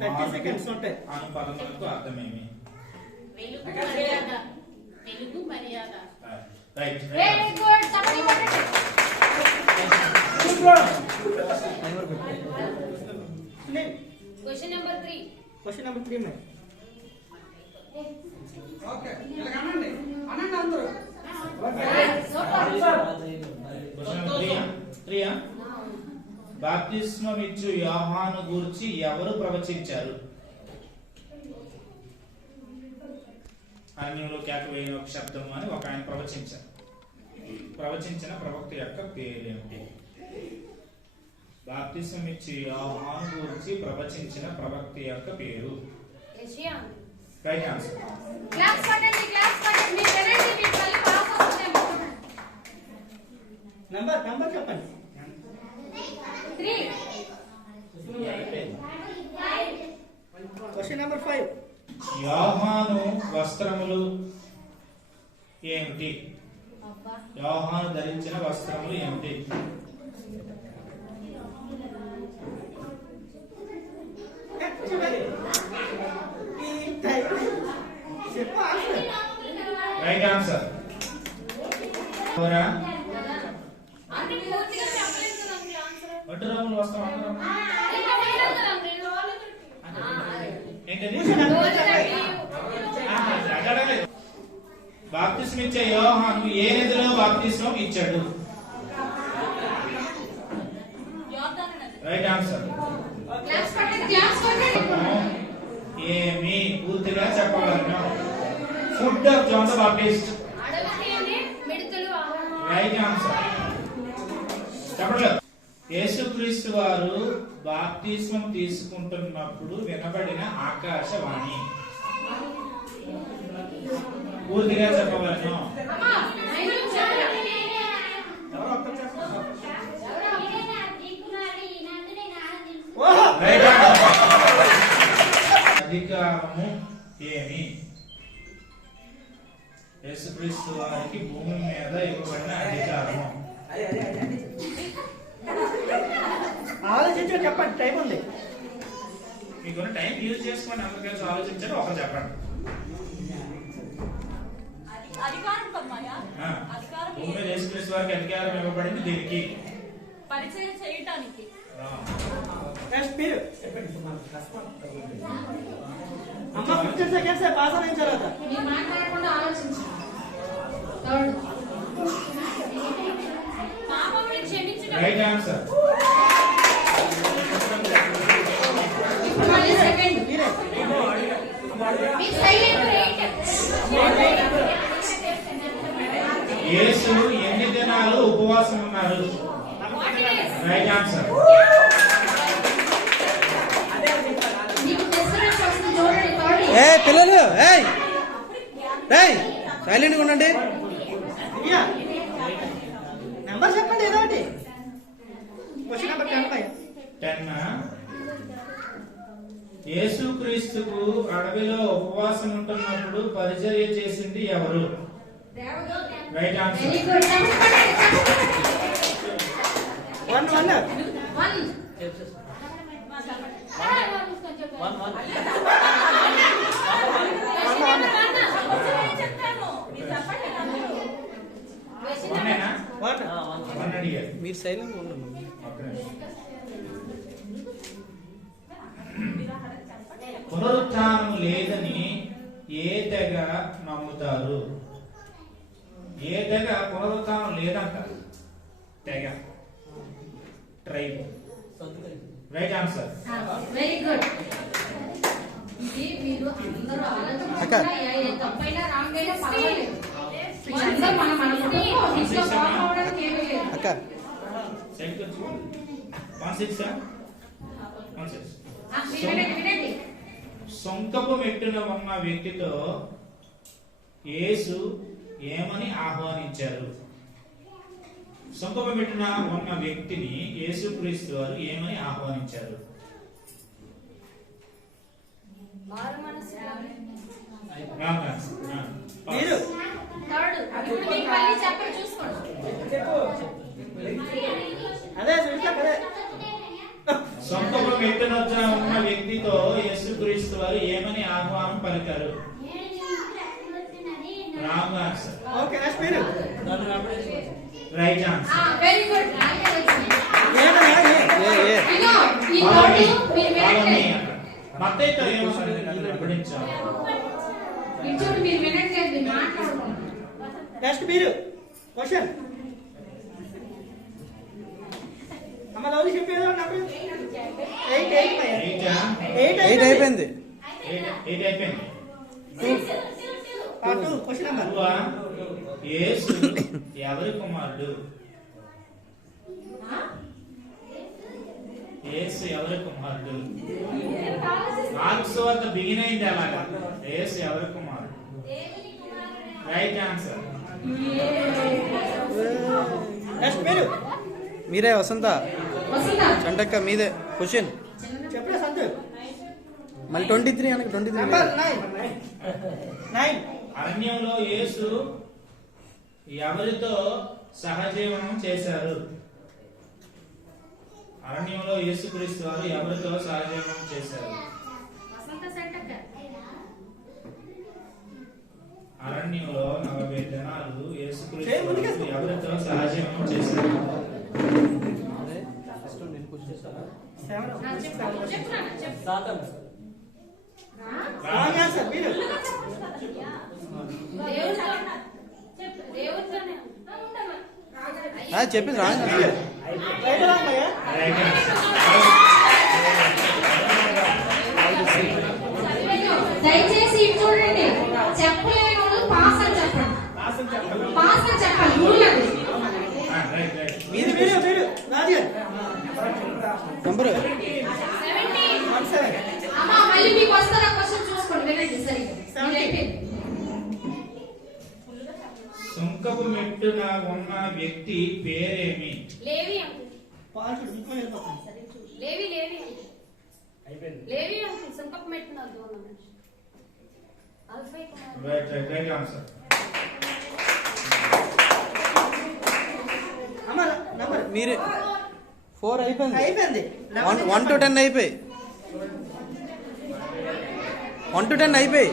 30 seconds ఉంటాయి. అను పదములకు అర్థమేమి? వెలుగు మర్యాద. వెలుగు మర్యాద. రైట్. Very good. తప్పని కొట్టండి. Question number 3. క్వశ్చన్ నెంబర్ 3 మే. ఓకే ఇలా అనండి అందరూ. బాప్తిస్మం ఇచ్చు యోహాను గురించి ఎవరు ప్రవచించారు? అన్యులు కేకవేయని ఒక శబ్దము అని ఒక ఆయన ప్రవచించారు. ప్రవచించిన ప్రవక్త యొక్క పేరేమిటి? బాప్తిస్మం ఇచ్చు యోహాను గురించి ప్రవచించిన ప్రవక్త యొక్క పేరు? Right answer. క్లాస్ పట్టండి. మీ వినండి, మీ తల్లి పాస్ అవుతుందేమో. నంబర్ చెప్పండి. 3. Question number 5. యోహాను వస్త్రములు ఏమిటి? యోహాను ధరించిన వస్త్రములు ఏమిటి? Right answer. అంటే పూర్తిగా చెప్పలేదు కదా మీ ఆన్సర్. వడ్డరాములు వస్త్రం అంటారు. ఏంటది? బాప్తిస్మం ఇచ్చే యోహాను ఏ నదిలో బాప్తిస్మం ఇచ్చాడు? Right answer. ఏమి పూర్తిగా చెప్పగలను? Food of John the Baptist. Right answer. చెప్పండి. యేసుక్రీస్తు వారు బాప్తిస్మం తీసుకుంటున్నప్పుడు వినబడిన ఆకాశవాణి పూర్తిగా చెప్పగలను? అధికారము ఏమి? యేసుక్రీస్తు వారికి భూమి మీద ఇవ్వబడిన అధికారము. ఆలోచించి చెప్పండి, టైం ఉంది. మీకు టైం యూజ్ చేసుకోండి. అందరు కలిసి ఆలోచించండి. ఒకరు చెప్పండి. భూమి మీద యేసుక్రీస్తు వారికి అధికారం ఇవ్వబడింది దీనికి? పరిచయం చేయడానికి. అమ్మ 15 సెకండ్స్ పాస్ అయిన తర్వాత మీరు మాట్లాడకుండా ఆలోచించండి. పాపముని క్షమించడం. Right answer. సెకండ్. మీ సైలెంట్ రేట్. యేసు ఎన్ని దినాలు ఉపవాసం ఉన్నారు? Right answer. పిల్లలు సైలెంట్గా ఉండండి. నెంబర్ చెప్పండి ఏదో ఒకటి. Question number 10. యేసుక్రీస్తుకు అడవిలో ఉపవాసం ఉంటున్నప్పుడు పరిచర్య చేసింది ఎవరు? Right answer. మీరు సైలెంట్ ఉండండి. పునరుత్థానం లేదని ఏ తెగ నమ్ముతారు? ఏ తెగ పునరుత్థానం లేదంటారు? తెగ, tribe. Right answer. Very good. ఇది మీరు అందరూ ఆలోచించకుండా తప్పైనా రాంగ్ అయినా పర్వాలేదు. మన మనసుని ఇంట్లో ఫామ్ అవడానికి ఏమీ లేదు. అక్క వినండి. సొంకపు మెట్టున ఉన్న వ్యక్తితో యేసు ఏమని ఆహ్వానించారు? సొంకపు మెట్టున ఉన్న వ్యక్తిని యేసుక్రీస్తు వారు ఏమని ఆహ్వానించారు? సొంకపు మెట్టున ఉన్న వ్యక్తితో యేసుక్రీస్తు వారు ఏమని ఆహ్వానం పలికారు? Wrong answer. ఓకే నెక్స్ట్ మీరు రైట్ ఆన్సర్. Very good. ఏ ఇగో ఈ కోడ్ మీరు వినండి. మత్తయితో ఏమన్నారు? వెంబడించాలి. ఇది చూడు మీరు వినండి మాట్లాడుకోండి. నెక్స్ట్ మీరు క్వశ్చన్ అమ్మ లవ్లీ చెప్పేది నెంబర్ 8 ఎయిట్ అయిపోయింది. అయిపోయింది. పార్ట్ 2 క్వశ్చన్ నెంబర్ నువ్వా? యేసు ఎవరి కుమారుడు? యేసు ఎవరి కుమారుడు? మార్క్స్ వద్ద బిగిన్ అయింది అలాగా. యేసు ఎవరి కుమారుడు? Right answer. నెక్స్ట్ మీరు మీరే వసంత వస్తుందా? చంటక్క మీదే క్వశ్చన్. చెప్పలే సంతు మళ్ళీ 23 అనక 23 నెంబర్ 9 అరణ్యంలో యేసు ఎవరితో సహజీవనం చేశారు? అరణ్యంలో యేసుక్రీస్తు వారు ఎవరితో సహజీవనం చేశారు? వసంత సెంటక్క. అరణ్యంలో 40 దినాలు యేసుక్రీస్తు వారు ఎవరితో సహజీవనం చేశారు? రాంగ్ ఆన్సర్ మీరు చెప్పింది రాంగ్ రైట్ రాంగ్ అయ్యా రైట్ ఆన్సర్. దయచేసి ఇటు చూడండి. చెప్పలేని వాళ్ళు పాస్ అని చెప్పండి. పాస్ అని చెప్పాలి. రూల్ అది. Right right. మీరు రాజు నెంబరు 17 అమ్మా మళ్ళీ మీకు వస్తుందా క్వశ్చన్ చూసుకోండి. వినండి సరిగ్గా. ఇది అయిపోయింది. సుంకపు మెట్టున ఉన్న వ్యక్తి పేరేమి? లేవి అంకుల్. పార్ట్ 2 ఇంకో వెళ్ళిపోతాం లేవి లేవి అంకుల్ సుంకపు మెట్టున్నారు దూరం అల్ఫై Kumar. Right right right answer. అమ్మ నెంబర్ మీరే 4 అయిపోయింది. అయిపోయింది 1 to 10 అయిపోయి 1 to 10 అయిపోయి.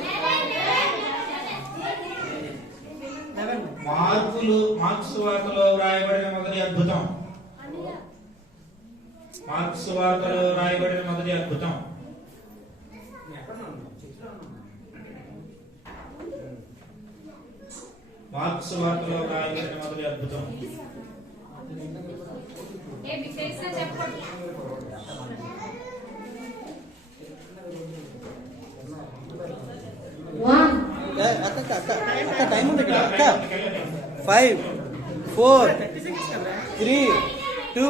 మార్క్స్ వార్తలో వ్రాయబడిన మొదటి అద్భుతం. మార్క్స్ వార్తలో వ్రాయబడిన మొదటి అద్భుతం. మార్క్స్ వార్తలో వ్రాయబడిన మొదటి అద్భుతం. ఏ మీకు తెలిసినా చెప్పండి. అక్క టైం ఉంది ఇక్కడ అక్క. 5 4 3 2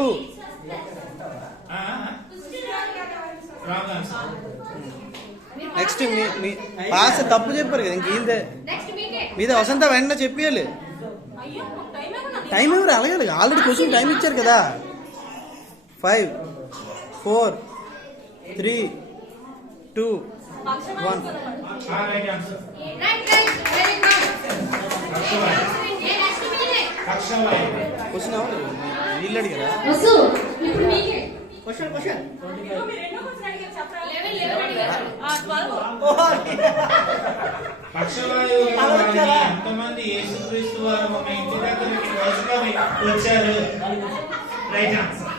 రాంగ్ ఆన్సర్. నెక్స్ట్ మీ పాస్ తప్పు చెప్పారు కదా ఇంక ఈయనదే నెక్స్ట్ మీకే. మీదే వసంత వెంటనే చెప్పేయాలి. టైం ఎవరు అలాగే ఆల్రెడీ క్వశ్చన్ టైం ఇచ్చారు కదా. 5 4 3 2 1. Right answer. Right right very good. కక్షవాయి. ఏ నెక్స్ట్ మీకే. కక్షవాయి. క్వశ్చన్ ఎవరు వీళ్ళు అడిగారా? వసు ఇప్పుడు మీకే. క్వశ్చన్ పక్షవాయువు వారిని ఎంతమంది యేసుక్రీస్తు వారు మన ఇంటి దగ్గరికి వరుసగా వచ్చారు? Right answer.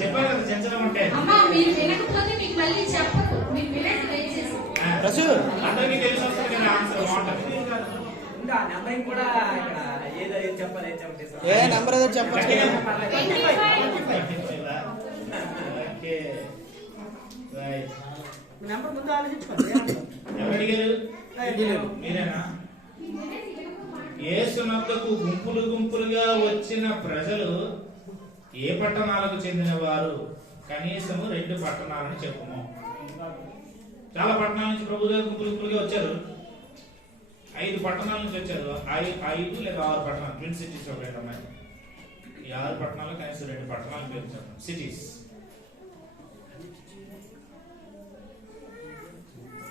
చెప్పారు కదా చెంచడం అంటే. అమ్మా మీరు వినకపోతే మీకు మళ్ళీ చెప్పదు. మీరు వినండి దయచేసి. రసు అందరికీ తెలిసి వస్తుంది కదా ఆన్సర్ బాగుంటుంది. ఏ నెంబర్ ఏదో చెప్పచ్చు కదా. Okay right. నెంబర్ ముందు ఆలోచించుకోండి ఎవరు అడిగారు? మీరేనా? యేసునొద్దకు గుంపులు గుంపులుగా వచ్చిన ప్రజలు ఏ పట్టణాలకు చెందిన వారు? కనీసం 2 పట్టణాలను చెప్పుము. చాలా పట్టణాల నుంచి ప్రభు దగ్గర గుంపులు గుంపులుగా వచ్చారు. 5 పట్టణాల నుంచి వచ్చారు. 5 లేదా 6 పట్టణాలు ట్విన్ సిటీస్ ఒకటి ఉన్నాయి. ఈ 6 పట్టణాలు కనీసం 2 పట్టణాలు పేరు చెప్పండి. సిటీస్.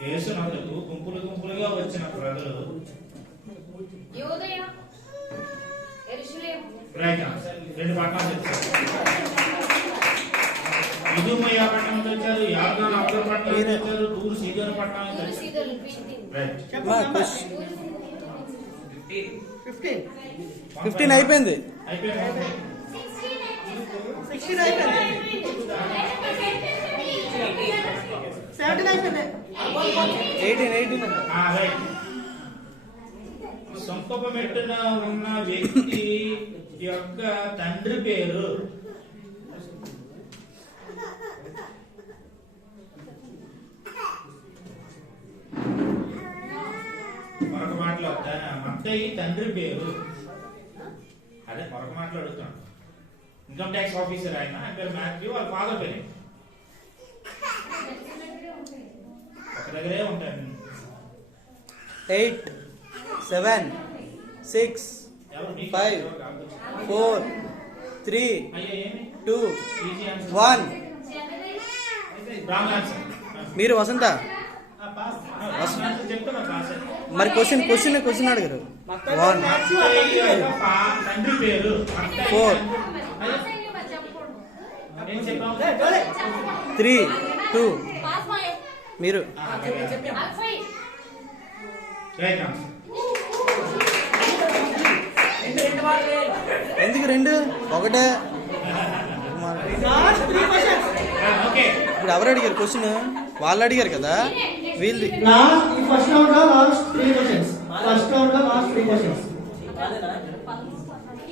యేసునొద్దకు గుంపులు గుంపులుగా వచ్చిన ప్రజలు. యోదయ యెరూషలేము. Right answer. 2 పట్టణాలు చెప్పారు. ఇదుమయ పట్టణంతో నుంచి వచ్చారు, యార్దాన్ అబ్దర్ పట్టణం నుంచి వచ్చారు, తూరు సీదోను పట్టణం నుంచి ఊరు వచ్చారు. సీదోలు 15. రైట్. మా క్వశ్చన్ 15 అయిపోయింది. అయిపోయింది. 16 అయిపోయింది. 17 అయిపోయింది. 18 రైట్. సొంకపమెట్టున ఉన్న వ్యక్తి యొక్క తండ్రి పేరు మరొక మాటలో మత్తయి తండ్రి పేరు అదే మరొక మాటలో అడుగుతాను. ఇన్కమ్ ట్యాక్స్ ఆఫీసర్ ఆయన పేరు మాథ్యూ, వాళ్ళ ఫాదర్ పేరు ఒక దగ్గరే ఉంటాను. 8 7 6 5 4 3 2 1. Wrong answer. మీరు వసంత చెప్తున్నా పాస్. మరి క్వశ్చన్ అడిగారు. 1 తండ్రి పేరు 4 ఏం చెప్పాం? 3 2. పాస్ మాయ. మీరు అఫై. Right answer. ఎందుకు 2 1? Last 3 questions. ఓకే. ఇప్పుడు ఎవరు అడిగారు క్వశ్చన్? వాళ్ళు అడిగారు కదా వీళ్ళది. First round లో last 3 questions. First round లో last 3 questions.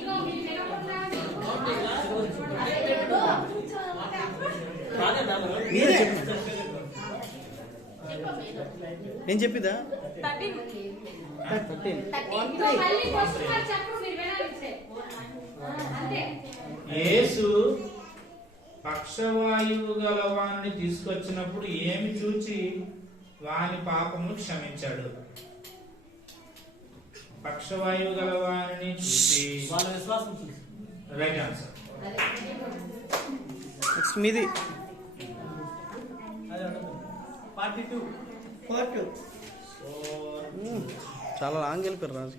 ఇగో మీ పేపర్లా మీరే చెప్పండి. నేను చెప్పిదా 13. ఇగో మళ్ళీ క్వశ్చన్ మార్క్ చెప్పు మీరు వినాలి. అంతే. యేసు పక్షవాయువు గల వాణ్ణి తీసుకొచ్చినప్పుడు ఏమి చూచి వాని పాపమును క్షమించాడు? పక్షవాయువు గల వాణిని చూసి వాళ్ళ విశ్వాసం చూసి. Right answer. నెక్స్ట్ మీది. Part 2. చాలా లాంగ్ వెళ్ళిపోయారు రాజు.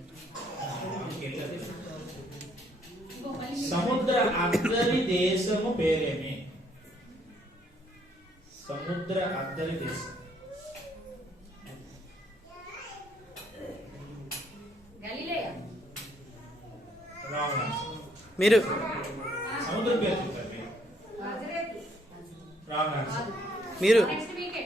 సముద్ర అద్దరి దేశము పేరేమి? సముద్ర అద్దరి దేశం. గలిలయ. Wrong answer. మీరు సముద్ర పేరు చెప్పండి. Wrong answer. మీరు నెక్స్ట్ వీకే.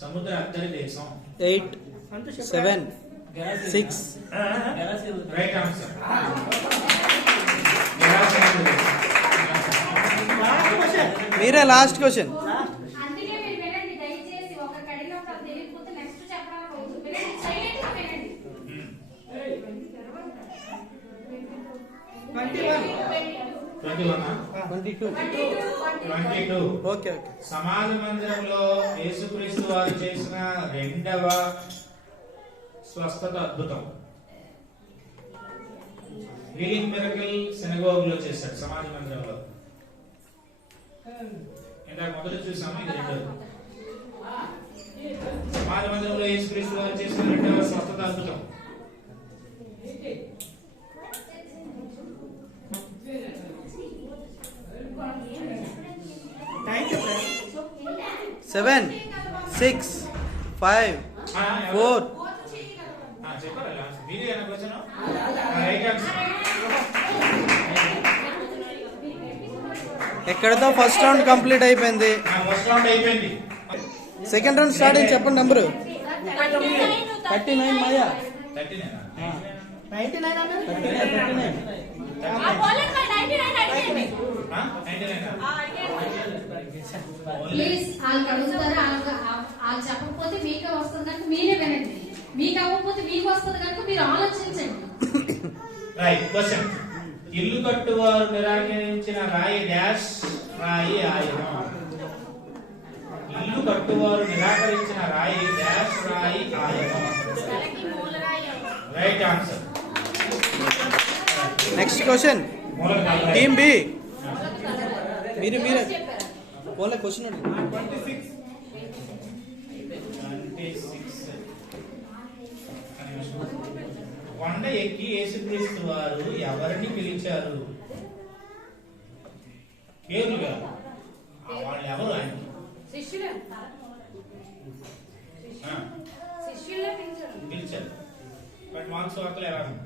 సముద్ర అద్దరి దేశం. 8 7 6 రైట్ ఆన్సర్. Last question. మీరే లాస్ట్ క్వశ్చన్. అందుకే మీరు వినండి దయచేసి. ఒక కడిగినప్పుడు అది తెలియకపోతే నెక్స్ట్ చెప్పడానికి అవుతుంది. వినండి, సైలెంట్ గా వినండి. 22. 22. ఓకే. సమాజ మందిరంలో యేసుక్రీస్తు వారు చేసిన రెండవ స్వస్థత అద్భుతం. హీలింగ్ మిరకల్ సినగోగులో చేశాడు సమాజ మందిరంలో. ఇందాక మొదటి చూసాము, ఇది రెండోది. సమాజ మందిరంలో యేసుక్రీస్తు వారు చేసిన రెండవ స్వస్థత అద్భుతం. Thank you, sir. 7 6 5 4. చెప్పారా లాస్ట్? మీరే క్వశ్చన్. Right answer. ఎక్కడితో ఫస్ట్ రౌండ్ కంప్లీట్ అయిపోయింది. ఫస్ట్ రౌండ్ అయిపోయింది. సెకండ్ రౌండ్ స్టార్ట్ అయింది. చెప్పండి నెంబరు. 39 మాయా. 39. 99 అన్నారు. 39. ఆ పోలేదు మరి 99 ప్లీజ్. వాళ్ళకి అడుగుతారా? వాళ్ళు చెప్పకపోతే మీకే వస్తుంది కనుక మీరే వినండి. మీకు అవ్వకపోతే మీకు వస్తుంది కనుక మీరు ఆలోచించండి. Right question. ఇల్లు కట్టువారు నిరాకరించిన రాయి డాష్ రాయి ఆయుధం. ఇల్లు కట్టువారు నిరాకరించిన రాయి డాష్ రాయి ఆయుధం. Right answer. Next question. Team B. మీరే వాళ్ళ క్వశ్చన్ అడుగు. 26. కొండ ఎక్కి యేసుక్రీస్తు వారు ఎవరిని పిలిచారు? పేర్లు కాదు. వాళ్ళు ఎవరు ఆయన శిష్యులే శిష్యులే పిలిచారు. పిలిచారు. బట్ మార్క్స్ వార్తలు ఎలా ఉంది?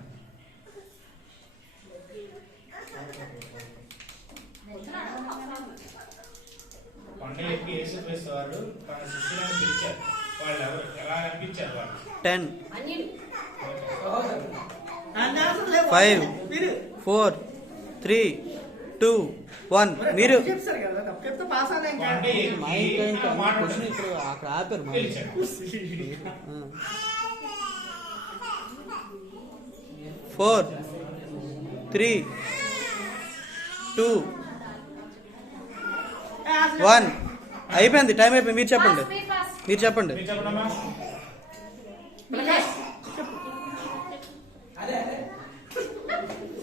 కొండలెక్కి యేసుక్రీస్తు వారు తన శిష్యులను పిలిచారు. వాళ్ళు ఎవరు, ఎలా అనిపించారు వాళ్ళు? 10 అన్యులు. 5 4 3 2 1 మీరు చెప్తారు కదా, తప్పు చెప్తే పాస్ అవ్వలే ఇంకా. కొండ ఎక్కి ఆ మాట క్వశ్చన్ ఇప్పుడు అక్కడ ఆపారు మా పిలిచారు. 4 3 2 1 అయిపోయింది, టైం అయిపోయింది. మీరు చెప్పండి, పాస్, పాస్. మీరు చెప్పండి. మీరు చెప్పండమ్మా.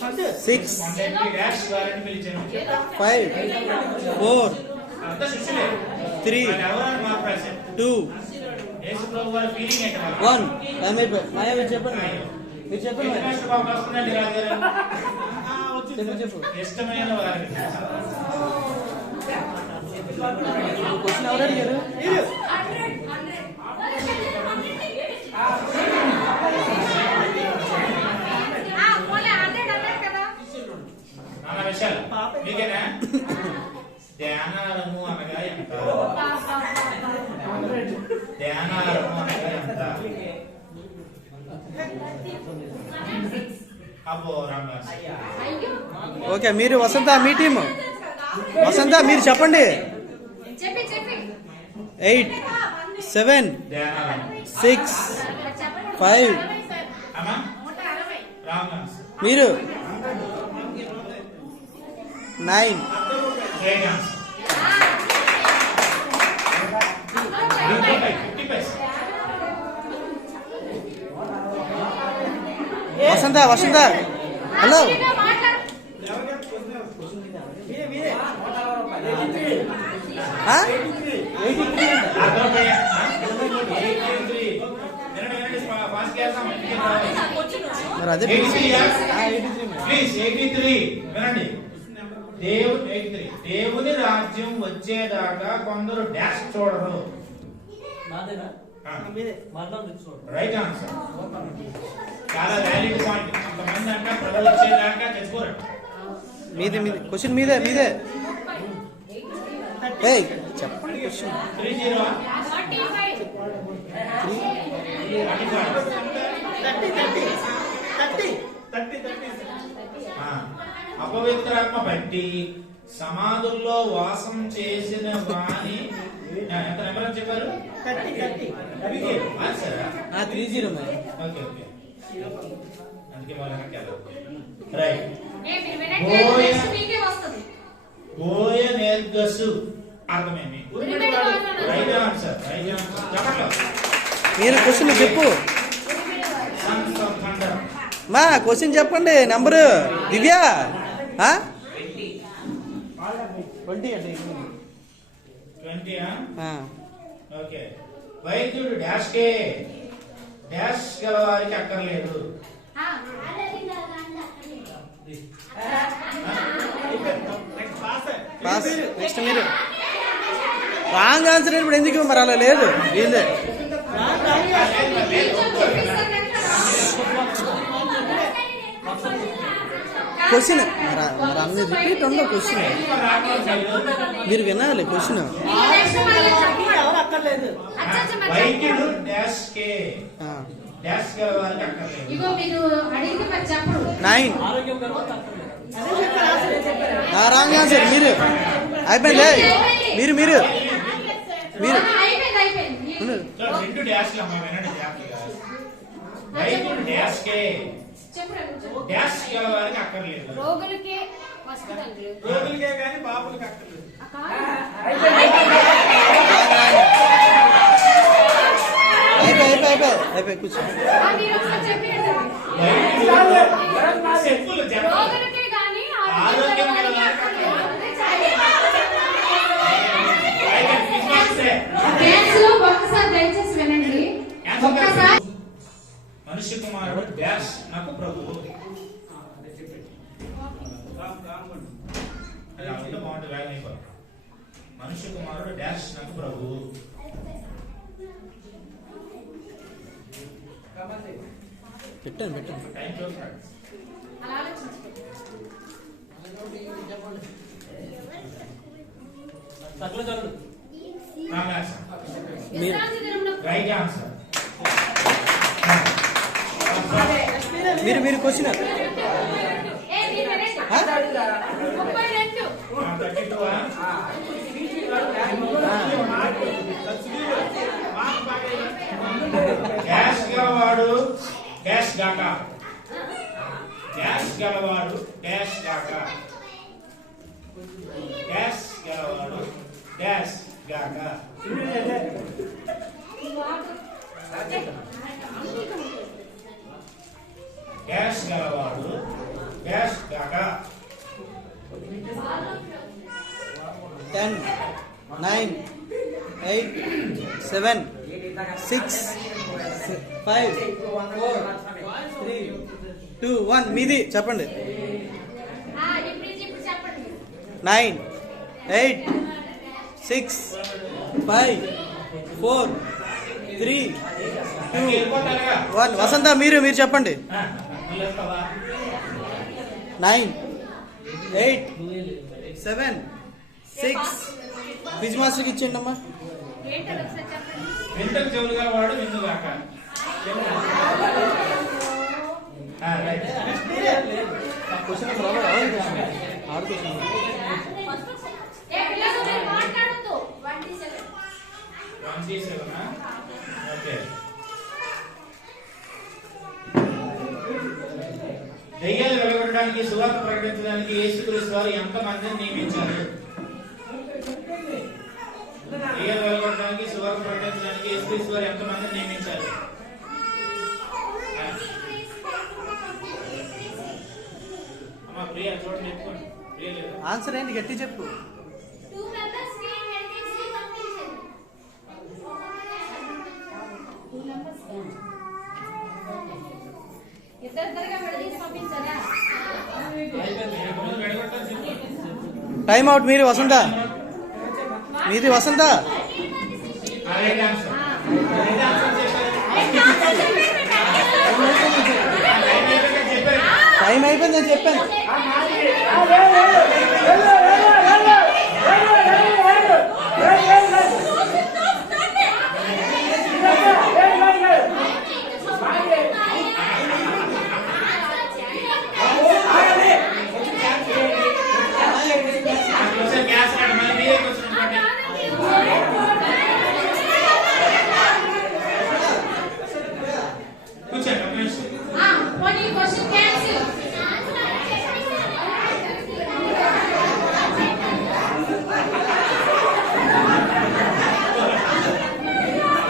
అంతే. 6 కొండ ఎక్కి డాష్ వారిని పిలిచాను. 5 4 అంతా శిష్యులే. 3 వాళ్ళు ఎవరని మాకు ప్రశ్న. 2 యేసు ప్రభు వారి ఫీలింగ్ ఏంటి మరి? 1 టైం అయిపోయింది. మాయా మీరు చెప్పండి, మీరు చెప్పండి. మాయా. యేసు బాబు వస్తుందండి రాజారు. చెప్పు ఇష్టమైన వారికి క్వశ్చన్ ఎవరు అడిగారు? పోలే 100 అన్నారు కదా. నాన్న విషయాలు మీకేనా? ధ్యానారము అనగా ఎంత? ధ్యానారము అనగా ఎంత? అబ్బో రామదాస్. అయ్యో ఓకే, మీరు వసంత, మీ టీమ్ వసంత మీరు చెప్పండి. చెప్పి చెప్పి 8 7 ధ్యానారము 6 5 అమ్మా రామదాస్. మీరు 9 రైట్ ఆన్సర్. 50 వసంత వసంత హలో ఆ? 83 అంట. అర్థమైపోయా? 83. వినండి, ఫాస్ట్ చేద్దాం. మరి అదే 83 యా? 83 మరి. ప్లీజ్ 83 వినండి. దేవుని 83 దేవుని రాజ్యం వచ్చేదాకా కొందరు డాష్ చూడరు. Right answer. చాలా వ్యాలిడ్ పాయింట్. కొంతమంది అంట ప్రభు వచ్చేదాకా తెచ్చుకోరు. మీదే క్వశ్చన్ మీదే ఏయ్ చెప్పండి క్వశ్చన్. 30 45 అపవిత్రాత్మ బట్టి సమాధుల్లో వాసం చేసిన వాణి ఎంత నెంబర్ అని చెప్పారు? 30. ఆన్సరా? 30 మరి. Okay okay. అందుకే మళ్ళీ రైట్. మీరు వినండి, నెక్స్ట్ వీకే వస్తుంది. గోయ నేర్గసు అర్థమేమి? Right answer. Right answer. చెప్పండి. మీరు క్వశ్చన్ చెప్పు సన్స్ ఆఫ్ థండర్. మా క్వశ్చన్ చెప్పండి. నంబరు దివ్య 20 అంటే 20 ఆ. ఓకే. వైద్యుడు డాష్ కే డాష్ గల వారికి అక్కర్లేదు. పాస్. నెక్స్ట్ మీరు రాంగ్ ఆన్సర్ ఇప్పుడు ఎందుకు మరి అలా లేదు వీళ్ళే. క్వశ్చన్ మరి అన్ని రిపీట్ ఉండవు క్వశ్చన్. మీరు వినాలి క్వశ్చన్. ఎవరు అక్కర్లేదు. వైద్యుడు డాష్ కే డాష్ గల వారికి అక్కర్లేదు. ఇగో మీరు అడిగితే మరి చెప్పరు. 9 అదే చెప్పారు, అదే చెప్పారు. Wrong answer. మీరు అయిపోయింది. మీరు మీరు మీరు అయిపోయింది అయిపోయింది. సో రెండు డాష్లు అమ్మా వినండి జాగ్రత్తగా. వైద్యుడు డాష్ కే చెప్పు డాష్ గల వారికి అక్కర్లేదు. రోగులకే హాస్పిటల్ రోగులకే కానీ బాబులకి అక్కర్లేదు. అయిపోయి కూర్చో. సింపుల్ చెప్పండి. రోగులకే కానీ ఆరోగ్యం గల డ్యాన్స్లో ఒక్కసారి దయచేసి వినండి. ఒక్కసారి మనుష్య కుమారుడు డాష్ నాకు ప్రభువు. అది అవుతుందో బాగుంటుంది. వేగం అయిపోతుంది. మనుష్య కుమారుడు డాష్ నాకు ప్రభు. పెట్టాను టైం చూస్తున్నాడు. అలా ఆలోచించుకో. Wrong answer. విశ్రాంతి దినంలో రైట్ ఆన్సర్. మీరు క్వశ్చన్ ఏ మీరు వినండి. 32 డాష్ గలవాడు డాష్ గాక. డాష్ గలవాడు డాష్ గాక. డాష్ గలవాడు డాష్ గాక. డాష్ గలవాడు డాష్ గాక. 10 9 8 7 6 5 4 3 2 1 మీది చెప్పండి. ఇప్పుడు చెప్పండి. 9 8 6 5 4 3 2 1 వసంత మీరు చెప్పండి. 9 8 7 6 క్విజ్ మాస్టర్కి ఇచ్చేయండి అమ్మా. ఏంటో ఒకసారి చెప్పండి. వింతకు చెవులు గలవాడు విందుగాక. ఏ పిల్లలు మీరు మాట్లాడొద్దు. 27 27. ఓకే. దెయ్యాలు వెలువడడానికి సువార్త ప్రకటించడానికి యేసుక్రీస్తు వారు ఎంతమందిని నియమించారు? దెయ్యాలు వెలువడడానికి సువార్త ప్రకటించడానికి యేసుక్రీస్తు వారు ఎంతమందిని నియమించారు? అమ్మా ప్రియా చూడండి, చెప్పుకోండి. ప్రియ లేదా? ఆన్సర్ ఏంటి గట్టి చెప్పు. 2 members came and they see completion. ఇద్దరిద్దరుగా విడదీసి పంపించారా? ముందు వెడగొట్టాలి చెప్పు. Time out. మీరు వసంత మీది Vasantha. Right answer. Right answer చేశారు. చెప్పారు. టైం అయిపోయింది నేను చెప్పాను. గ్యాస్ రాడు, మళ్ళీ మీరే క్వశ్చన్ ఇవ్వండి. కూర్చోండి ఒక నిమిషం. పోనీ క్వశ్చన్ క్యాన్సిల్.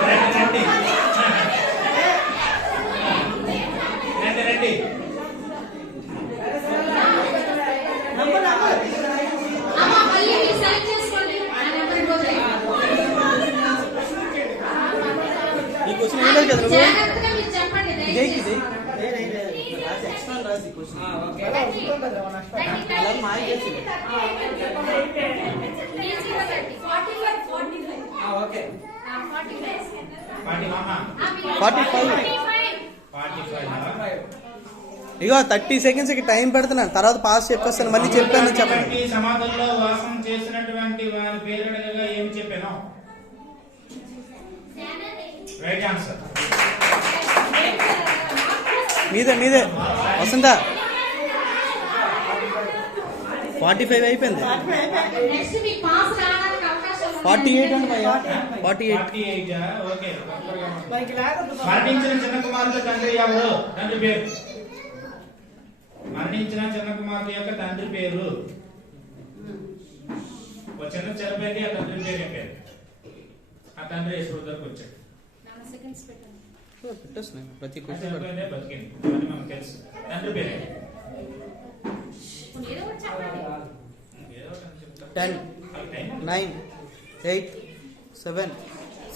రండి రండి రండి. అమ్మ మళ్ళీ మీరు సెలెక్ట్ చేసుకోండి. ఆ నెంబర్ పోతే ఈ క్వశ్చన్ ఏం లేదు కదా నువ్వు. జాగ్రత్తగా మీరు చెప్పండి ఇదేంటి దయచేసి. ఎక్స్ట్రా రాసి క్వశ్చన్ Thirty. మాయ చేసి 45. ఇగో 30 సెకండ్స్ కి టైం పెడుతున్నాను. తర్వాత పాస్ చెప్పేస్తాను. మళ్ళీ చెప్పాను చెప్పండి. సమాధుల్లో వాసం చేసినటువంటి వారి పేరు అడగగా ఏమి చెప్పాను? Right answer. మీదే వసంత. 45 అయిపోయింది. నెక్స్ట్ మీకు పాస్ రావడానికి అవకాశం ఉంది. 48 అండి భయ్యా. 48. 48. ఓకే. మరణించిన చిన్న కుమార్తె తండ్రి ఎవరు? తండ్రి పేరు. మరణించిన చిన్న కుమార్తె యొక్క తండ్రి పేరు. ఒక చిన్న చనిపోయింది, ఆ తండ్రి పేరు ఏం పేరు? ఆ తండ్రి యేసు దగ్గరకు వచ్చాడు. 4 సెకండ్స్ పెట్టండి. పెట్టేస్తున్నాను ప్రతి ఆ క్వశ్చన్. చనిపోయిందే బతికింది. ఇవన్నీ మనకు తెలుసు. తండ్రి పేరు ఏంటి? ఏదో ఒకటి చెప్పండి. ఏదో ఒకటి అని చెప్తా. 10 అది టైం. 9 8 7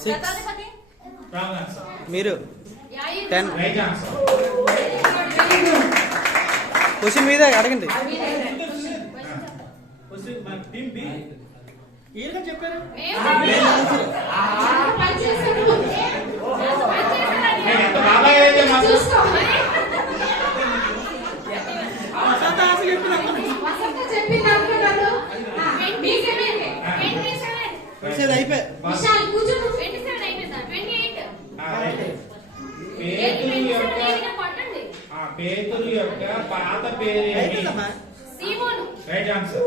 6 శతాధిపతి. Wrong answer. మీరు యాయిరు. 10. Right answer. క్వశ్చన్ మీదే అడగండి. మీరే. మన టీం బి ఈయన చెప్పారు ఎంత బాబాయ్ అయితే మాత్రం అయిపోయి పేతురు యొక్క పాత పేరు ఏంటి? Right answer.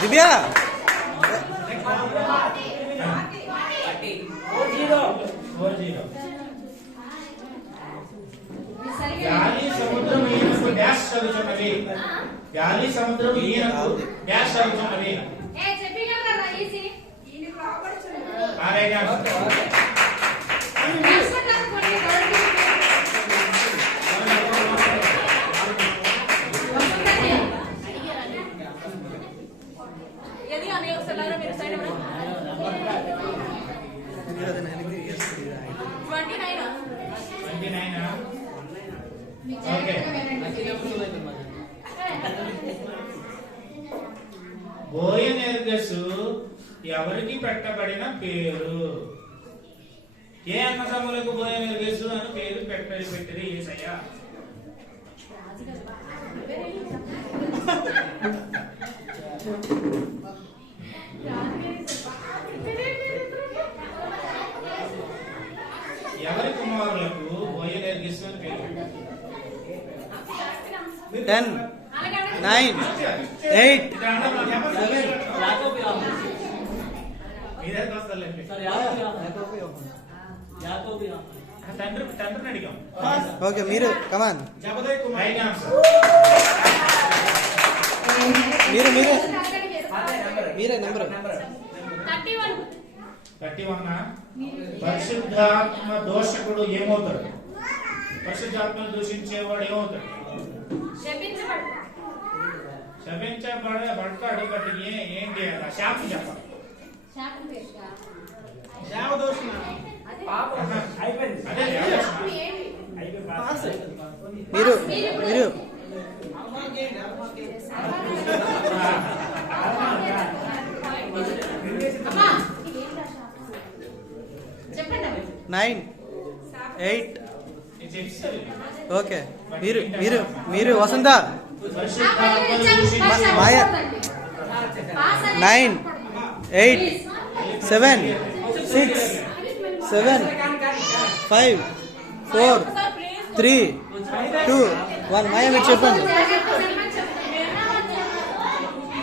దివ్య గాలి సముద్రం ఈయనకు డాష్ చదువుతున్నవి. గాలి సముద్రం ఈయనకు డాష్ చదువుతున్నవి. Right answer. బోయనెర్గసు ఎవరికి పెట్టబడిన పేరు? ఏ అన్నదమ్ములకు బోయనెర్గసు అని పేరు పెట్టిరి యేసయ్య? ఎవరి కుమారులకు బోయనెర్గసు అని పేరు? 10 9 8 తండ్రిని అడిగాం. ఓకే మీరు కమాన్ రైట్ ఆన్సర్. మీరే నెంబర్ 31. పరిశుద్ధాత్మ దోషకుడు ఏమవుతాడు? పరిశుద్ధాత్మ దూషించేవాడు ఏమవుతాడు? శపించబడతాడు. బట్ ఏంటి అలా శాపం చెప్పాలి. అదే మీరు చెప్పండి 9 8 ఓకే మీరు వసంత మాయ 9 8 7 6 7 5 4 3 2 1 మాయ మీరు చెప్పండి.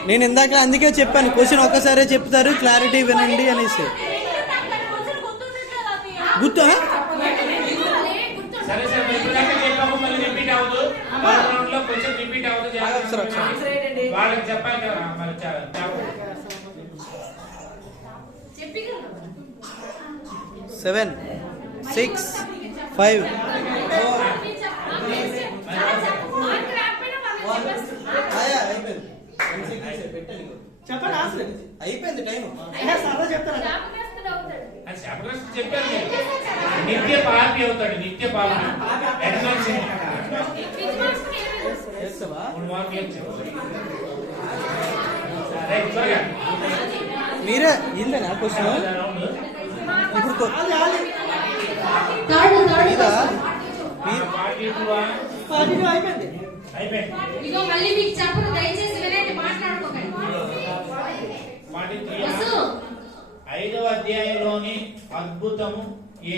నేను ఇందాక అందుకే చెప్పాను క్వశ్చన్ ఒక్కసారే చెప్తారు క్లారిటీ వినండి అనేసి. గుర్తు సరే సరే చెప్పాము మళ్ళీ రిపీట్ అవ్వదు. రౌండ్ లో కొంచెం రిపీట్ అవ్వదు. వాళ్ళకి చెప్పాలి కదా మరి 7 6 5 చెప్పండి ఆన్సర్ అయిపోయింది టైం. సరదా చెప్తారా? శాపగ్రస్తు చెప్పారు. నిత్య పాపి అవుతాడు. నిత్య పాపి. ఎగ్జామ్స్ 3 మార్కులు వచ్చాయి. రైట్ త్వరగా మీరే ఇంతేనా క్వశ్చన్ ఇప్పుడు అయిపోయింది. ఇదిగో మళ్ళీ మీకు చెప్పను దయచేసి వినండి మాట్లాడుకోకండి. 43 5వ అధ్యాయంలోని అద్భుతము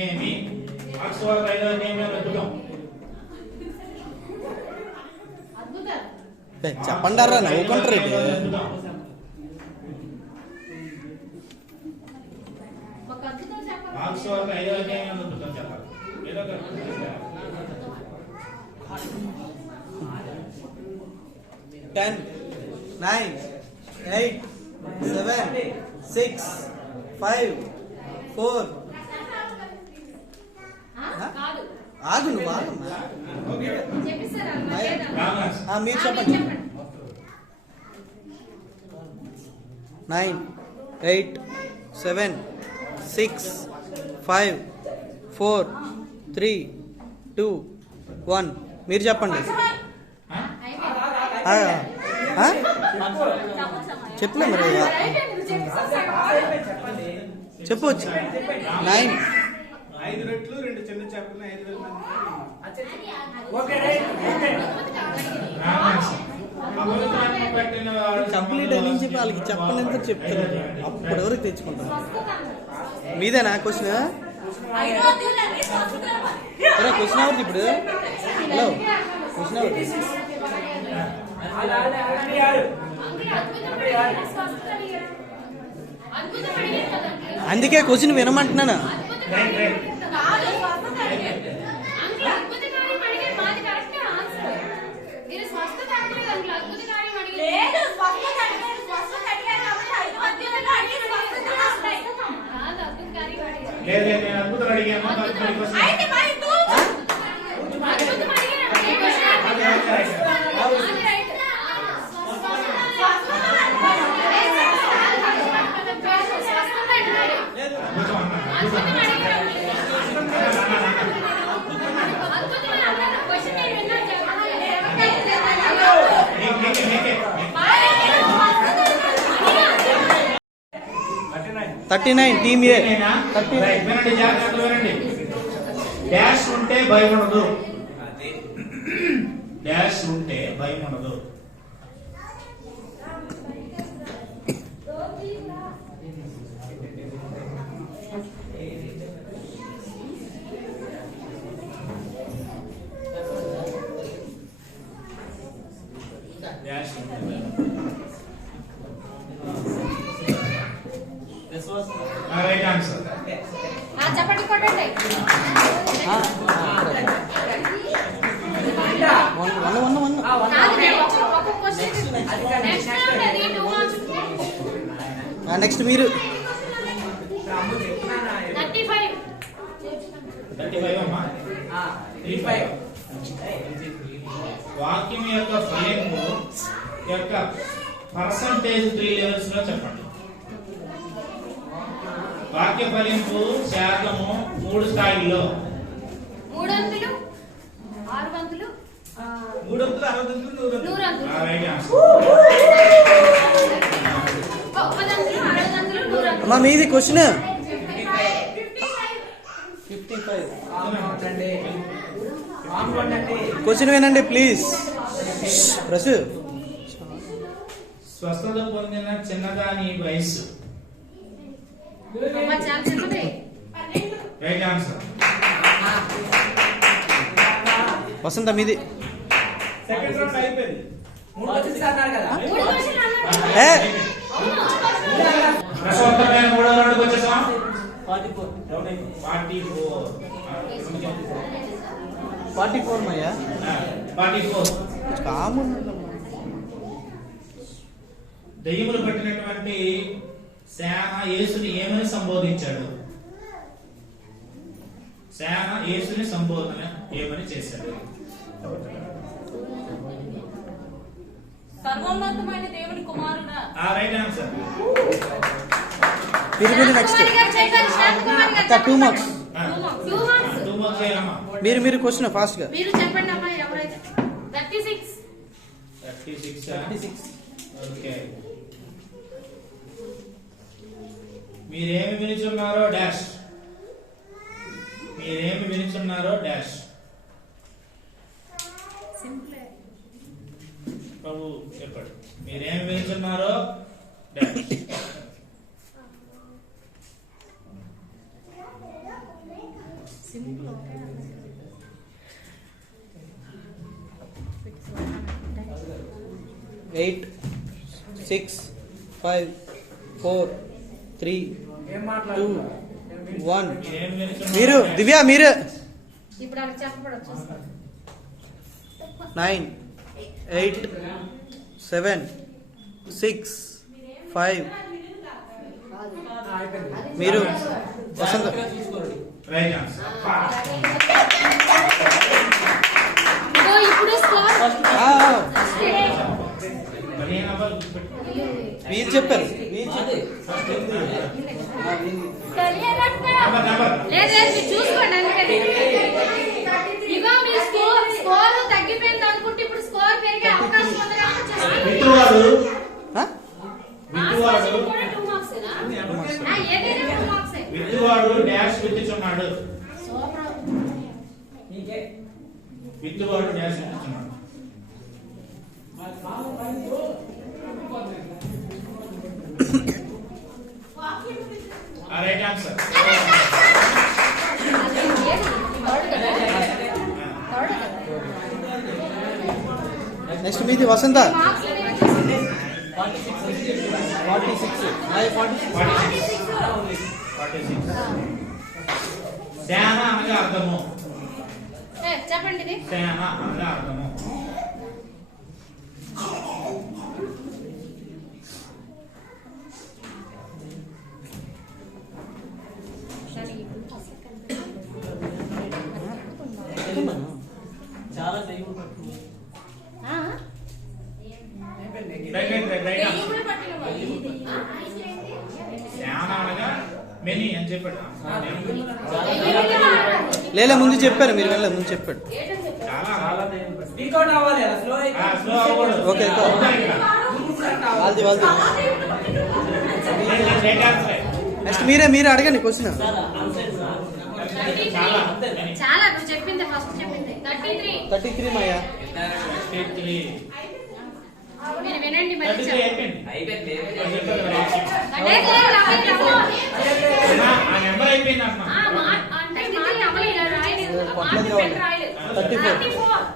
ఏమి? ఆక్స్ఫర్డ్ 5వ అధ్యాయంలో అద్భుతం చెప్పండారా నవ్వుకుంటారు. ఆక్స్ఫర్డ్ 5వ అధ్యాయంలో అద్భుతం చెప్పాలి. ఏదో ఒక 10 9 8 7 6 5 4 ఆగు నువ్వు ఆగమ్మా. మీరు చెప్పండి. 9 8 7 6 5 4 3 2 1 మీరు చెప్పండి. ఆ, ఆ? చెప్పలే మరి ఇక. చెప్పండి. చెప్పవచ్చు 9. 5 రెట్లు 2 చిన్న చేపలు 5,000 మంది. అపవిత్రాత్మ పట్టిన వాడు కంప్లీట్ అని చెప్పి వాళ్ళకి చెప్పనంత చెప్తున్నారు అప్పుడు ఎవరికి తెచ్చుకుంటారు. మీదేనా క్వశ్చన్? అరే క్వశ్చన్ ఎవరిది ఇప్పుడు? హలో క్వశ్చన్ ఎవరిది? అందుకే క్వశ్చన్ వినమంటున్నాను. లేదు నేను అద్భుతం అడిగాను అద్భుతం క్వశ్చన్. థర్టీ 39 టీమ్ ఏ. వినండి జాగ్రత్తగా వినండి. డాష్ ఉంటే భయం ఉండదు. డాష్ ఉంటే భయం ఉండదు. డాష్ ఉంటే భయం ఉండదు. Right answer. చెప్పండి కొట్టండి. నెక్స్ట్ మీరు 35 అమ్మా. 35 వాక్యం యొక్క ఫలింపు యొక్క పర్సంటేజ్ 3 లెవెల్స్ లో చెప్పండి. వాక్య ఫలింపు శాతము 3 స్థాయిల్లో. 300, 600, 300, 600, 100. 100. Right answer. 100, 600, 100. అమ్మా మీది క్వశ్చన్ 55. క్వశ్చన్ వినండి ప్లీజ్. రసు స్వస్థత పొందిన చిన్నదాని వయస్సు. అమ్మ చాలా చిన్నది. Right answer. వసంత మీది. సెకండ్ రౌండ్ అయిపోయింది. 3 క్వశ్చన్లు అన్నాడు. ఏ ప్రశ్నోత్తరమైన 3వ రౌండ్కి వచ్చేసాం. 44 మయ్యా 44. కామన్. దెయ్యములు పట్టినటువంటి సేన యేసుని ఏమని సంబోధించాడు? సేన యేసుని సంబోధన ఏమని చేశాడు? సర్వోన్నతమైన దేవుని కుమారుడా. Right answer. మీరు నెక్స్ట్ అక్క 2 మార్క్స్. 2 marks. 2 మార్క్స్ చేయాలమ్మా. మీరు క్వశ్చన్ ఫాస్ట్ గా. మీరు చెప్పండి అమ్మా ఎవరైతే 36. 36. ఓకే. మీరేమి వినిచున్నారో డాష్. మీరేమి వినిచున్నారో డాష్. ప్రభు చెప్పండి. మీరేమి వినిచున్నారో డాష్. ఎయిట్ 6 5 4 3 2 1. మీరేమి వినిచున్నారో మీరు dash. దివ్య మీరు ఇప్పుడు అలా చెప్పబడదు చూస్తాను. 9 8 7 6 5. మీరు వసంత. Right answer. ఇదిగో ఇప్పుడు స్కోర్ ఆ, 15 నెంబర్ గుర్తుపెట్టుకోండి. వీరు చెప్పారు. వీరు చెప్పారు. నెంబర్ లేదు లేదు మీరు చూసుకోండి అందుకని. ఇగో మీ స్కోర్ తగ్గిపోయింది అనుకుంటే ఇప్పుడు స్కోర్ పెరిగే అవకాశం ఉంది కదా. విత్తువాడు ఆ? విత్తువాడు కూడా 2 మార్క్స్ ఏదైనా 2 మార్క్స్ విత్తువాడు డాష్ విత్తుచున్నాడు. సూపర్. విత్తువాడు డాష్ విత్తుచున్నాడు. Right answer. నెక్స్ట్ మీది వసంత. మార్క్స్ 46. శాన అనగా అర్థము. చెప్పండి ఇది. శాన అనగా అర్థము. ఆ? రైట్ దెయ్యములు పట్టిన వాడు. శాన అనగా మెనీ అని చెప్పాడు. లేలే ముందు చెప్పారు, మీరు వెళ్ళే ముందు చెప్పాడు. చాలా స్పీకౌట్ అవ్వాలి అలా స్లో స్లో అవ్వకూడదు. Okay, okay. వాళ్ళది రైట్ ఆన్సర్. నెక్స్ట్ మీరే అడగండి క్వశ్చన్. చాలా చాలా నువ్వు చెప్పింది ఫస్ట్ చెప్పింది 33. 33 మాయా. 33. మీరు వినండి మరి 33 అయిపోయింది. ఆ నెంబర్ అయిపోయింది అమ్మా. అంటే మాట అవ్వలేదు, రాయలేదు. మాట పెన్ రాయలేదు. 34.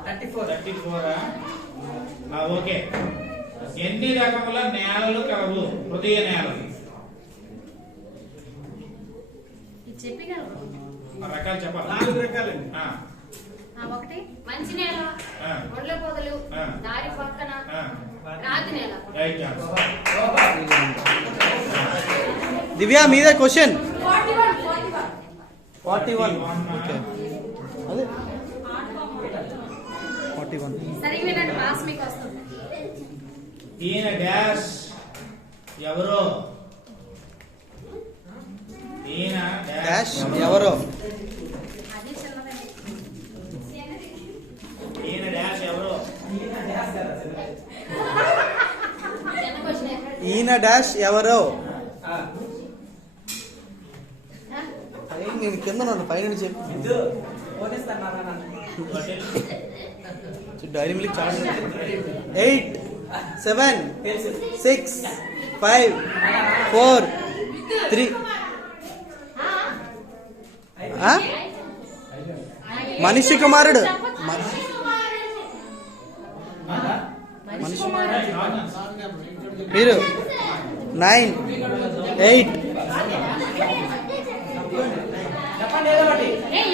34. ఓకే. ఎన్ని రకముల నేలలు కలవు? హృదయ నేలలు. ఇది చెప్పగలరు. రకాలు చెప్పాలి. 4 రకాలండి. ఒకటి మంచి నేల, ఒళ్ళ పొదలు, దారి పక్కన, రాతి నేల. Right answer. దివ్య మీదే క్వశ్చన్. 41. 41. ఓకే, అదే 41. సరిగ్గా వినండి, పాస్ మీకు వస్తుంది. ఈయన డాష్ ఎవరో? ఈయన డాష్ ఎవరో? అది చిన్నదండి. ఈయన డాష్ ఎవరో? చిన్న క్వశ్చన్. ఈయన డాష్ ఎవరో? నేను కింద నన్ను పైన చెప్పు. డైరీ మిల్క్ చాలా 8 7 6 5 4 3. మనిషి కుమారుడు. మనిషి మీరు 9 8.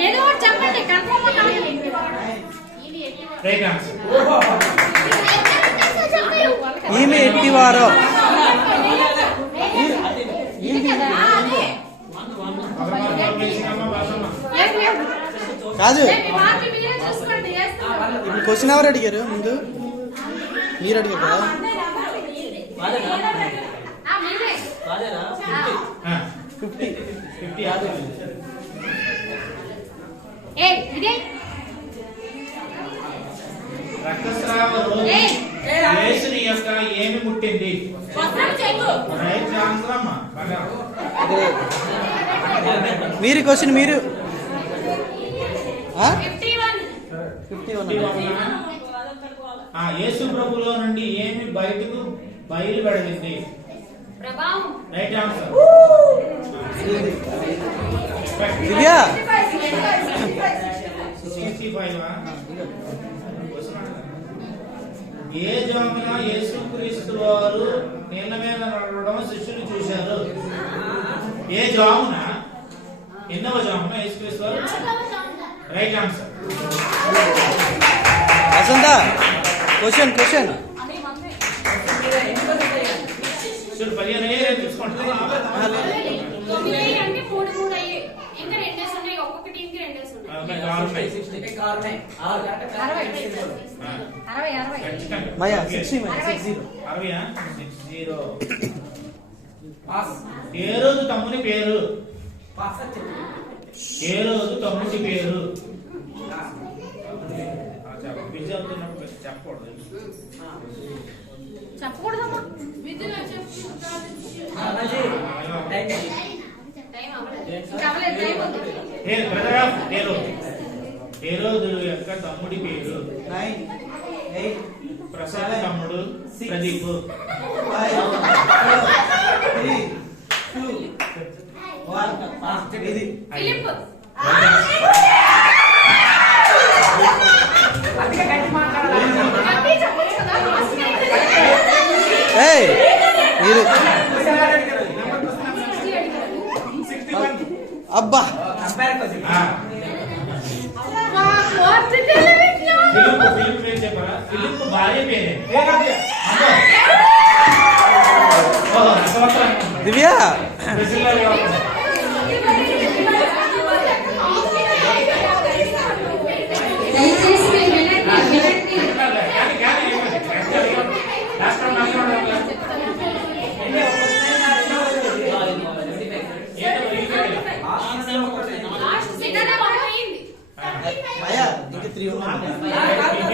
ఏదో ఒకటి చెప్పండి, కన్ఫర్మ్ రైట్ ఆన్సర్. ఈమె ఎట్టివారో? కాదు, చూసుకోండి. ఇప్పుడు క్వశ్చన్ ఎవరు అడిగారు ముందు? మీరు అడిగారు కదా. మీరే 50. 50. ఇదే రక్తస్రావ రోగి యేసుని యొక్క ఏమి ముట్టింది? రైట్ ఆన్సర్ అమ్మా. మీరు క్వశ్చన్ మీరు 51. 51. యేసు ప్రభులో నుండి ఏమి బయటకు బయలుపడింది? ప్రభావం. Right answer. దివ్య 65. ఏ జామున యేసుక్రీస్తు వారు నీళ్ళ మీద నడవడం శిష్యులు చూశారు? ఏ జామున? ఎన్నవ జామున యేసుక్రీస్తు వారు? Right answer. వసంత క్వశ్చన్ చూడు 15 చూసుకోండి. 9 అంటే 3 3 అయ్యాయి. ఇంకా 2 డేస్ ఉన్నాయి, ఒక్కొక్కటి ఇంకా 2 డేస్ ఉన్నాయి. 60. మాయా 60 మాయా 60. 60. ఏ రోజు తమ్ముని పేరు? ఏ రోజు తమ్ముని పేరు? బిజీ అవుతున్నప్పుడు చెప్పకూడదు. చెప్పకూడదమ్మా విధిలో చెప్పు అమ్మాజీ టైం టైం అవ్వలేదు ఇంకా అవ్వలేదు టైం ఉంది పేరు బ్రదర్ ఆఫ్ హేరోదు యొక్క తమ్ముడి పేరు 9, 8, ప్రసాద్ తమ్ముడు ప్రదీప్. 5, 4, 3, 2, 1. ఇది ఫిలిప్ అందుకే గట్టి మాట్లాడాలి. గట్టి చెప్పొచ్చు కదా లాస్ట్ ఏయ్ మీరు అబ్బా కంపేర్ కొంచెం ఫిలిప్ పేరు చెప్పరా? ఫిలిప్ భార్య పేరే. దివ్య దయచేసి మీరు వినండి లాస్ట్ సిగ్నల్ అయింది అయ్యా ఇంక 3 ఉన్నాయి.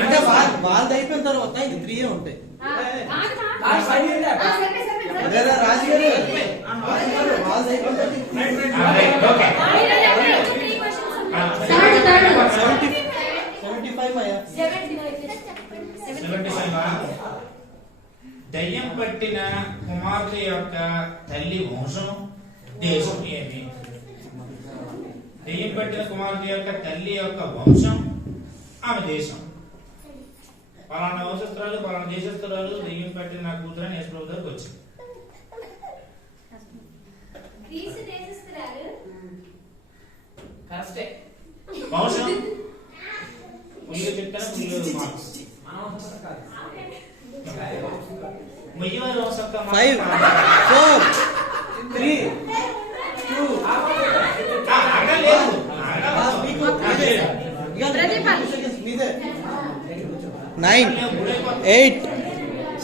అంటే వాళ్ళది అయిపోయిన తర్వాత ఇంక 3 ఉంటాయి. లాస్ట్ ఫైవ్ మినిట్స్ అదే రాజు గారు వాళ్ళది అయిపోయిన తర్వాత ఇంక 75 అయ్యా. దయ్యం పట్టిన కుమార్తె యొక్క తల్లి వంశం దేశం ఏమి? దయ్యం పట్టిన కుమార్తె యొక్క తల్లి యొక్క వంశం ఆమె దేశం. పలానా వంశస్థురాలు పలానా దేశస్థురాలు దయ్యం పట్టిన నా కూతురు అని యేసు దగ్గరకు వచ్చింది. కరెక్టే. వంశం ముయ్యి చెప్తాను ముయ్యి మార్క్స్ ముయ్యి వారి వంశం 5, 4, 3, 2. మీదే 9, 8,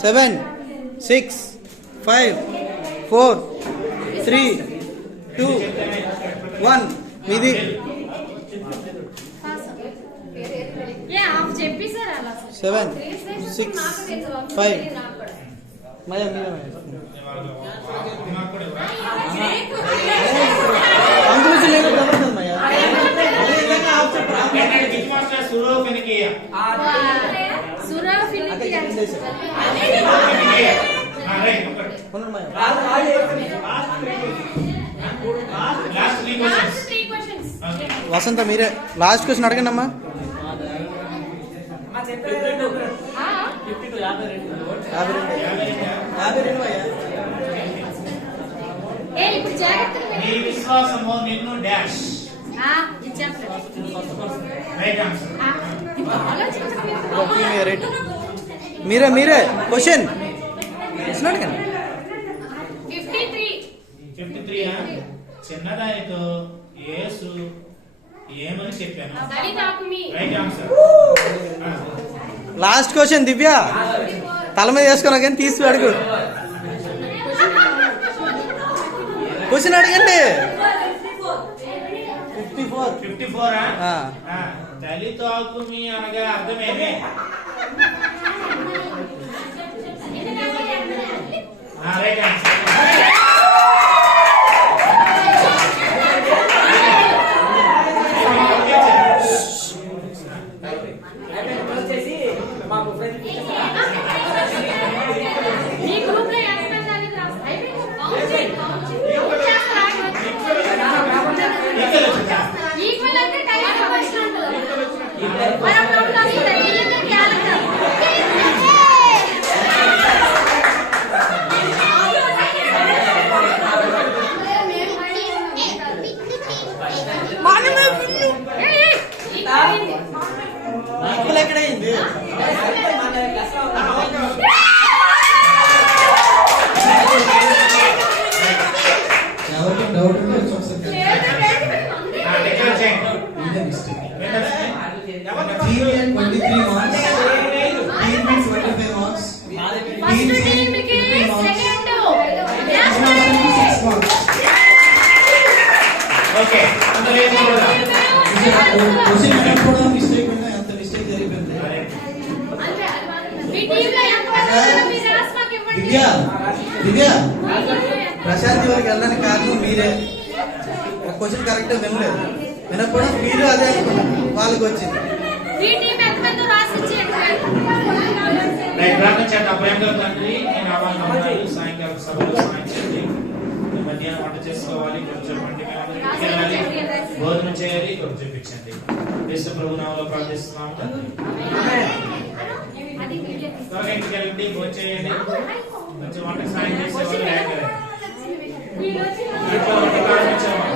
7, 6, 5, 4, 3, 2, 1. మీది ఏ ఆఫ్ చెప్పేసారు అలా 7, 6, 5. మయ అంగుళించి లేదు ప్రవర్తన మయ సురా ఫిలిప్ లాస్ట్ 3 క్వశ్చన్స్ వసంత మీరే లాస్ట్ క్వశ్చన్ అడగండి అమ్మా. అమ్మ చెప్పేది 52 అయ్యా. ఏ ఇప్పుడు జాగ్రత్తగా నీ విశ్వాసము నిన్ను డాష్ ఇది చెప్పండి రైట్ ఆన్సర్. ఇప్పుడు ఆలోచించండి మీరే క్వశ్చన్ అడగండి. 53 53 చిన్నదానితో యేసు ఏమని చెప్పాను? సరితాకుమి రైట్ ఆన్సర్. లాస్ట్ క్వశ్చన్ దివ్య తల మీద వేసుకున్నా కానీ తీసి అడుగు. క్వశ్చన్ అడగండి. 54 తల్లితో ఆకుమి అనగా అర్థమేమి? Right answer. వచ్చేసి మాకు ఫ్రెండ్ మీ గ్రూప్ లో ఎంత మంది అనేది రాస్తారు ఈక్వల్ అంటే టైం క్వశ్చన్ ఉంటుంది మనం ప్రాబ్లం వస్తుంది ఈక్వల్ క్యారెక్టర్ ఈక్వల్ ఎక్కడైంది? ఎవరికి డౌట్ ఉంటే వచ్చి ఒకసారి డిక్లేర్ చేయండి. ఇదే మిస్టేక్. ఎవరు? 23 marks. 25 marks. ఫస్ట్ టీమ్ కి సెకండ్ లాస్ట్ 6 marks. ఓకే అందరూ ఏం చూడాలి? క్వశ్చన్ కూడా మిస్టేక్ ఉంటే అంత మిస్టేక్ జరిగిపోయింది. అంటే దివ్య దివ్య ప్రశాంతి వాళ్ళకి వెళ్ళడానికి కారణం మీరే. ఒక క్వశ్చన్ కరెక్ట్ వినలేదు, వినకపోవడం మీరు అదే అనుకున్నారు, వాళ్ళకి వచ్చింది. రైట్, ప్రార్థన చేద్దాం. ప్రేమగల తండ్రి, నేను ఆహ్వానం సాయంకాలం సభలో సహాయం చేయండి. మధ్యాహ్నం వంట చేసుకోవాలి, కొంచెం వంటి భోజనం చేయాలి, కొంచెం చూపించండి. యేసు ప్రభు నామములో ప్రార్థిస్తున్నాము తండ్రి. త్వరగా ఇంటికి వెళ్ళండి, భోజనం చేయండి, కొంచెం వంట సాయం చేసేవాళ్ళు లేక ఇంట్లో వంట ప్రారంభించాము.